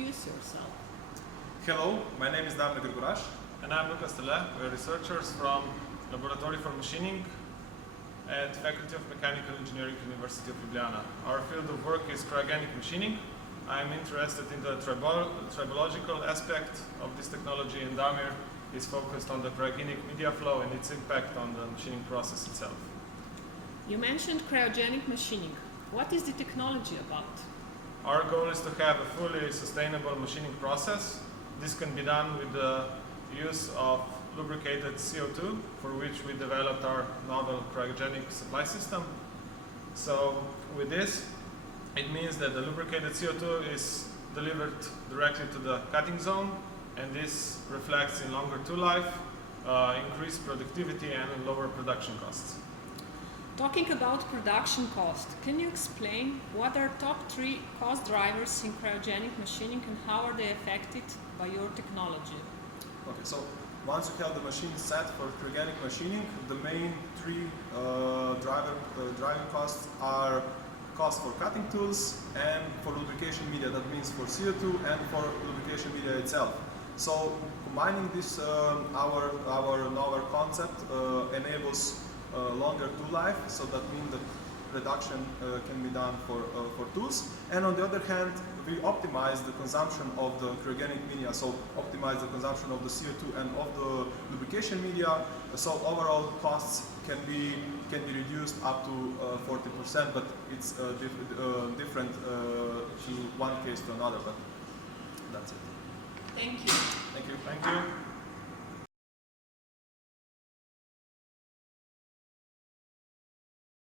introduce yourself. Hello, my name is Damir Grgurash. And I'm Lucas Tele. We're researchers from Laboratory for Machining at Faculty of Mechanical Engineering, University of Ljubljana. Our field of work is cryogenic machining. I'm interested in the tribological aspect of this technology, and Damir is focused on the cryogenic media flow and its impact on the machining process itself. You mentioned cryogenic machining. What is the technology about? Our goal is to have a fully sustainable machining process. This can be done with the use of lubricated CO2, for which we developed our novel cryogenic supply system. So with this, it means that the lubricated CO2 is delivered directly to the cutting zone, and this reflects in longer tool life, increased productivity, and lower production costs. Talking about production cost, can you explain what are top 3 cost drivers in cryogenic machining and how are they affected by your technology? Okay, so once you have the machine set for cryogenic machining, the main 3 driving costs are cost for cutting tools and for lubrication media. That means for CO2 and for lubrication media itself. So combining this, our novel concept enables longer tool life, so that means that reduction can be done for tools. And on the other hand, we optimize the consumption of the cryogenic media, so optimize the consumption of the CO2 and of the lubrication media, so overall costs can be reduced up to 40%, but it's different to one case to another, but that's it. Thank you. Thank you. Thank you.